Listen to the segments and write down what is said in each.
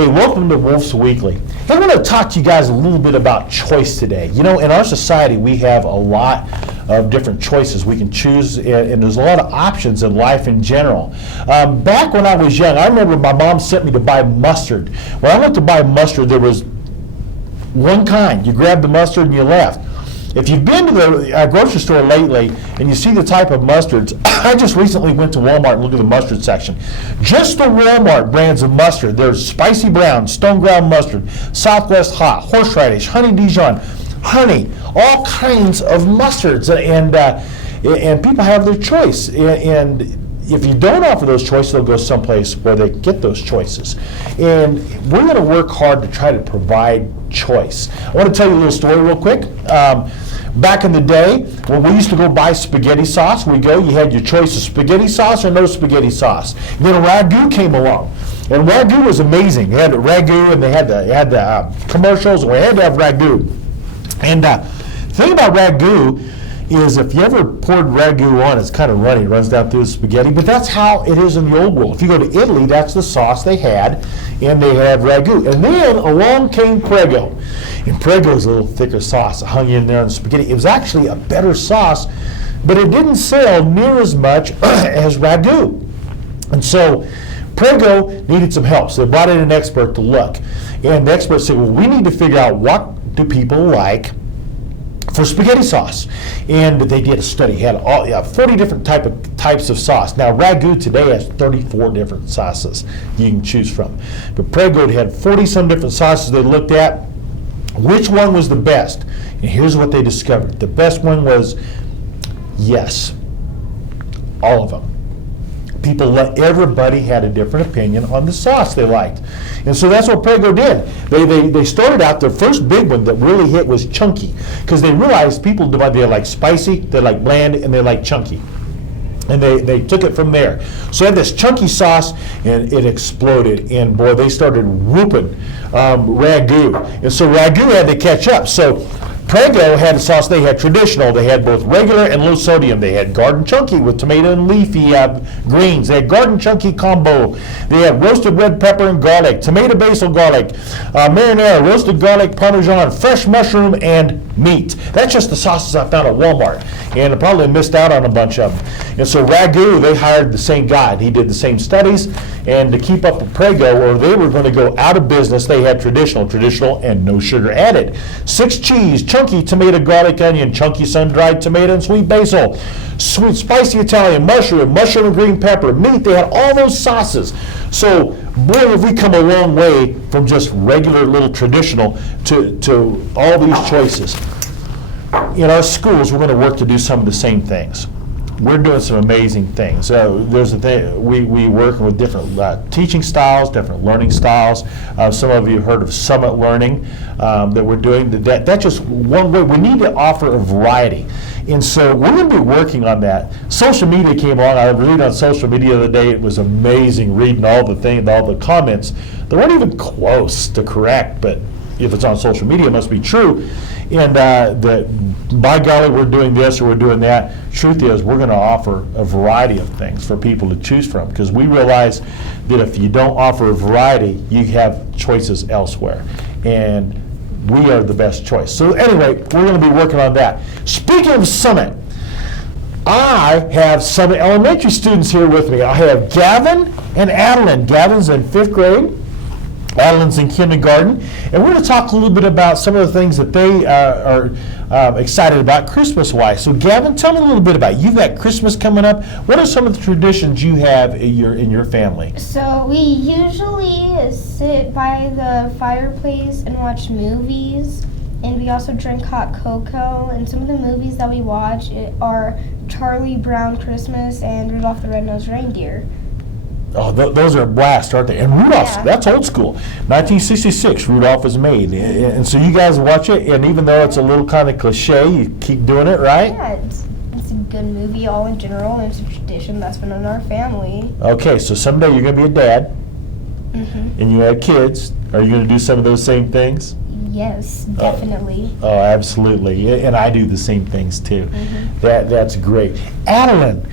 Hey, welcome to Woolf Weekly. Hey, I want to talk to you guys a little bit about choice today. You know, in our society, we have a lot of different choices we can choose, and there's a lot of options in life in general. Back when I was young, I remember my mom sent me to buy mustard. When I went to buy mustard, there was one kind. You grabbed the mustard and you left. If you've been to the grocery store lately and you see the type of mustards, I just recently went to Walmart and looked at the mustard section. Just the Walmart brands of mustard. There's spicy brown, stone ground mustard, Southwest hot, horseradish, honey Dijon, honey, all kinds of mustards, and people have their choice. And if you don't offer those choices, they'll go someplace where they get those choices. And we're going to work hard to try to provide choice. I want to tell you a little story real quick. Back in the day, when we used to go buy spaghetti sauce, you had your choice of spaghetti sauce or no spaghetti sauce. And then ragu came along. And ragu was amazing. They had ragu, and they had the commercials, and we had to have ragu. And the thing about ragu is if you ever poured ragu on, it's kind of runny, it runs down through the spaghetti, but that's how it is in the old world. If you go to Italy, that's the sauce they had, and they had ragu. And then along came Prego. And Prego is a little thicker sauce. It hung in there in the spaghetti. It was actually a better sauce, but it didn't sell near as much as ragu. And so Prego needed some help, so they brought in an expert to look. And the expert said, well, we need to figure out what do people like for spaghetti sauce. And they did a study, had 40 different types of sauce. Now ragu today has 34 different sauces you can choose from. But Prego had 40 some different sauces they looked at. Which one was the best? And here's what they discovered. The best one was, yes, all of them. Everybody had a different opinion on the sauce they liked. And so that's what Prego did. They started out, their first big one that really hit was chunky, because they realized people they like spicy, they like bland, and they like chunky. And they took it from there. So they had this chunky sauce, and it exploded. And boy, they started whooping ragu. And so ragu had to catch up. So Prego had a sauce. They had traditional. They had both regular and low sodium. They had garden chunky with tomato and leafy greens. They had garden chunky combo. They had roasted red pepper and garlic, tomato basil garlic, marinara, roasted garlic, parmesan, fresh mushroom, and meat. That's just the sauces I found at Walmart, and I probably missed out on a bunch of them. And so ragu, they hired the same guy. He did the same studies, and to keep up with Prego, or they were going to go out of business, they had traditional, and no sugar added. 6 cheese, chunky tomato, garlic, onion, chunky sun-dried tomato, and sweet basil. Sweet, spicy Italian, mushroom and green pepper, meat. They had all those sauces. So, boy, have we come a long way from just regular little traditional to all these choices. In our schools, we're going to work to do some of the same things. We're doing some amazing things. There's a thing, we work with different teaching styles, different learning styles. Some of you have heard of summit learning that we're doing. That's just one way. We need to offer a variety. And so we're going to be working on that. Social media came along. I was reading on social media the other day. It was amazing reading all the comments. They weren't even close to correct, but if it's on social media, it must be true. And by golly, we're doing this or we're doing that. Truth is, we're going to offer a variety of things for people to choose from, because we realize that if you don't offer a variety, you have choices elsewhere. And we are the best choice. So anyway, we're going to be working on that. Speaking of Summit, I have Summit elementary students here with me. I have Gavin and Adeline. Gavin's in 5th grade. Adeline's in kindergarten, and we're going to talk a little bit about some of the things that they are excited about Christmas-wise. So, Gavin, tell me a little bit about it. You've got Christmas coming up. What are some of the traditions you have in your family? So, we usually sit by the fireplace and watch movies, and we also drink hot cocoa. And some of the movies that we watch are Charlie Brown Christmas and Rudolph the Red-Nosed Reindeer. Oh, those are a blast, aren't they? And Rudolph's, that's old school. 1966, Rudolph was made. And so you guys watch it, and even though it's a little kind of cliche, you keep doing it, right? Yeah, it's a good movie all in general, and it's a tradition that's been in our family. Okay, so someday you're going to be a dad, and you have kids. Are you going to do some of those same things? Yes, definitely. Oh, absolutely. And I do the same things, too. That's great. Adeline,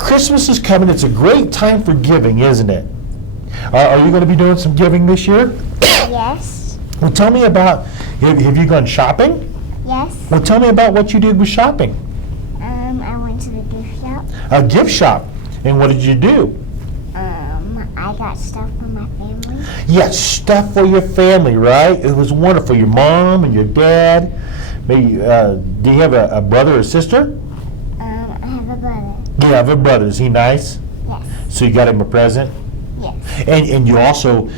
Christmas is coming. It's a great time for giving, isn't it? Are you going to be doing some giving this year? Yes. Well, tell me about, have you gone shopping? Yes. Well, tell me about what you did with shopping. I went to the gift shop. A gift shop. And what did you do? I got stuff for my family. Yes, stuff for your family, right? It was wonderful. Your mom and your dad. Maybe, do you have a brother or sister? I have a brother. You have a brother. Is he nice? Yes. So you got him a present? Yes. And you also,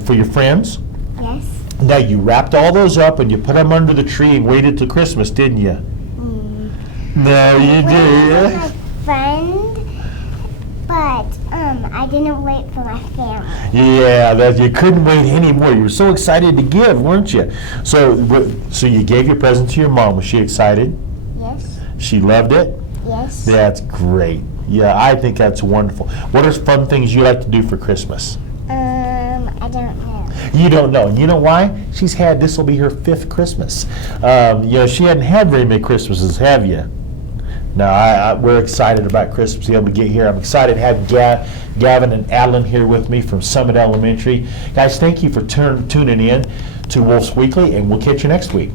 for your friends? Yes. Now, you wrapped all those up and you put them under the tree and waited till Christmas, didn't you? No, you Waited for did. my friend, but I didn't wait for my family. Yeah, you couldn't wait anymore. You were so excited to give, weren't you? So you gave your present to your mom. Was she excited? Yes. She loved it? Yes. That's great. Yeah, I think that's wonderful. What are fun things you like to do for Christmas? I don't know. You don't know. You know why? This will be her 5th Christmas. She hadn't had very many Christmases, have you? No, we're excited about Christmas, to be able to get here. I'm excited to have Gavin and Adeline here with me from Summit Elementary. Guys, thank you for tuning in to Woolf's Weekly, and we'll catch you next week.